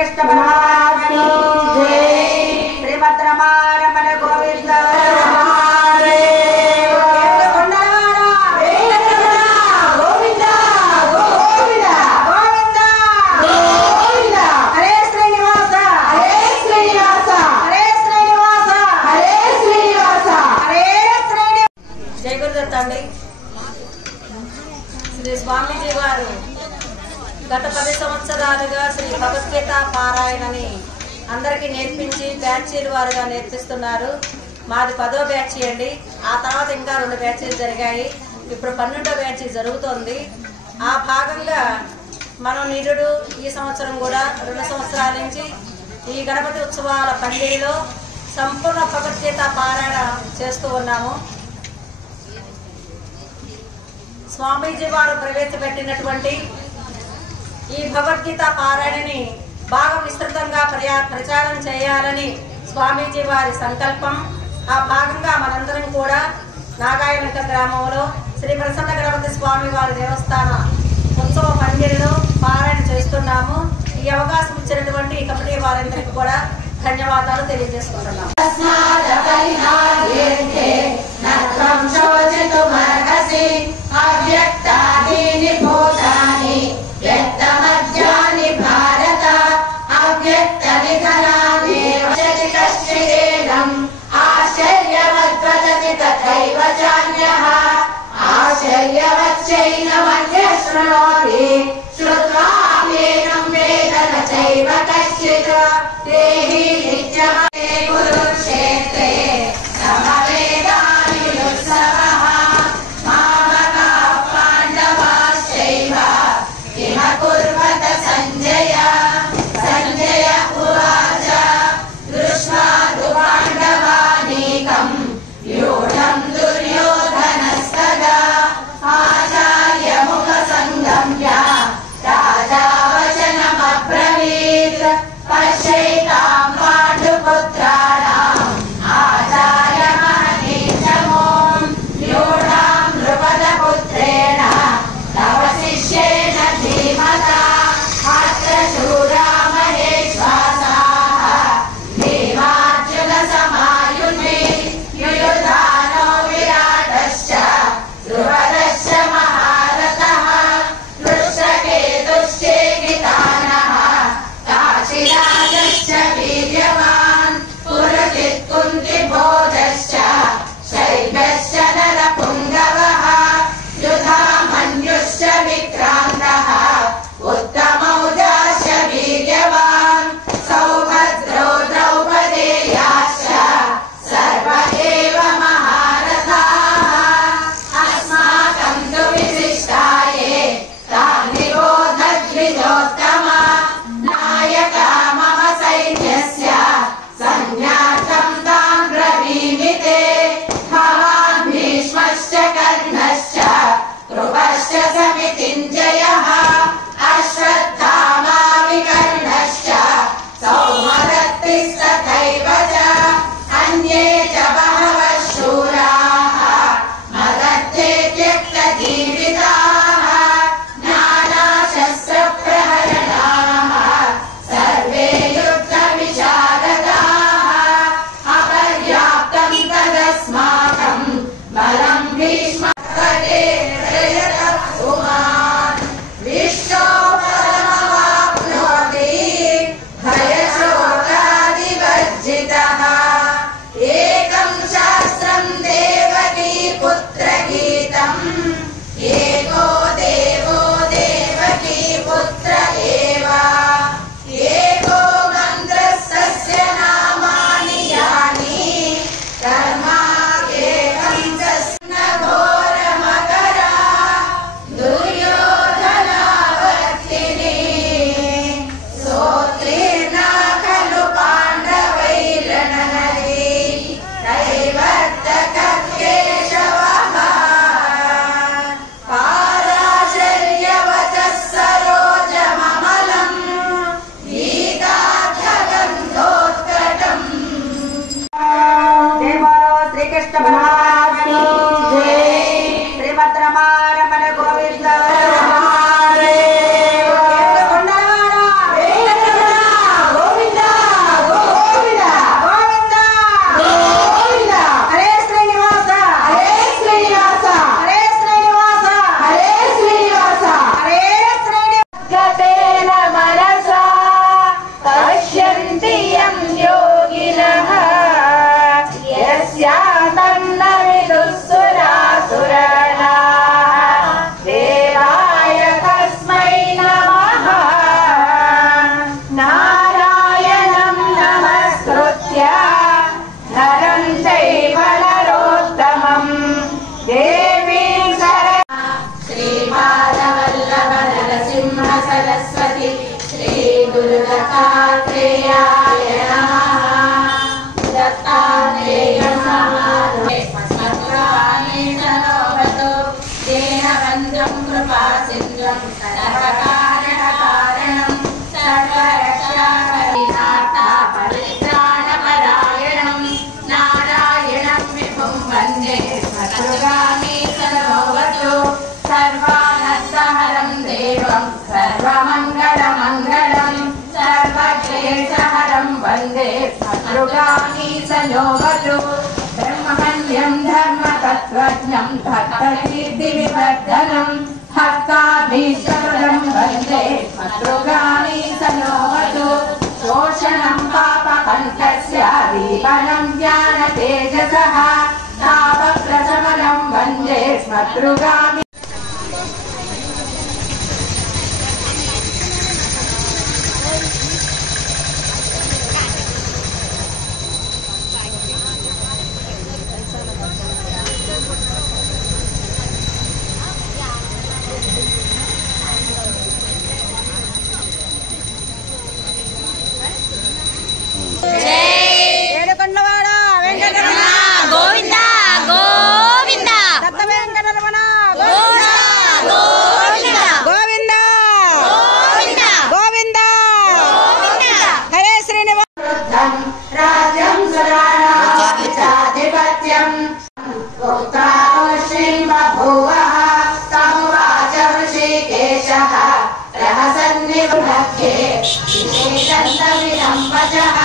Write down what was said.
कृष्ण भगवान की जय। श्रीमद् रमारमण गोविंद శ్రీ స్వామీజీ వారు గత 10 సంవత్సరాలుగా శ్రీ భగవద్గీత పారాయణని అందరికీ నేర్పించి బ్యాచీలు వారుగా నేర్పిస్తున్నారు. మాది 10వ బ్యాచ్ అండి. ఆ తర్వాత ఇంకా 2 బ్యాచీలు జరిగాయి. ఇప్పుడు 12వ బ్యాచ్ జరుగుతోంది. ఆ భాగంగా మనం నిరుడు ఈ సంవత్సరం కూడా 2 సంవత్సరాల నుంచి ఈ గణపతి ఉత్సవాల పండుగలో సంపూర్ణ భగవద్గీత పారాయణ చేస్తూ ఉన్నాము. స్వామీజీ వారు ప్రవేశపెట్టినటువంటి ఈ భగవద్గీత పారాయణని బాగా విస్తృతంగా ప్రచారం చేయాలని స్వామీజీ వారి సంకల్పం. ఆ భాగంగా మనందరం కూడా నాగాయలంక గ్రామంలో శ్రీ ప్రసన్న గణపతి స్వామి వారి దేవస్థాన ఉత్సవ పందిరిలో పారాయణ చేస్తున్నాము. ఈ అవకాశం ఇచ్చినటువంటి కమిటీ వారందరికీ కూడా ధన్యవాదాలు తెలియజేసుకుంటున్నాం. పశ్యైతాం పాండుపుత్రాణాం श्री गुरु दत्तात्रेयाय नमः। दत्तात्रेय समाधि सर्वतो दीनबन्धुं कृपा सिन्धुं सर्वकारणकारणं सर्वरक्षाकरिनाथा परित्राणपरायणं नारायणं विभुं वन्दे शत्रुगामी सर्वतो सर्वानर्थहरं देवं सर्वमङ्गलमङ्गलं सर्वक्लेशहरं वन्दे शत्रुगामी सनोवतु। ब्रह्मण्यं धर्मतत्त्वज्ञं भक्तकीर्तिविवर्धनं हस्ताभीष्टप्रदं वन्दे शत्रुगामी सनोवतु। शोषणं पापकण्ठस्य दीपनं ज्ञानतेजसः तापप्रशमनं वन्दे शत्रुगामी। ఏడుకొండలవాడ వెంకటరమణ గోవింద గోవింద దత్త వెంకటరమణ గోవింద గోవింద గోవింద గోవింద గోవింద హరే శ్రీనివాస రాజ్యం సురాధిపత్యం పుత్రాశ్రీం బభూవః తమువాచ ఋషికేశః రహసన్నిబుద్ధే విశేషంతమిదం వచః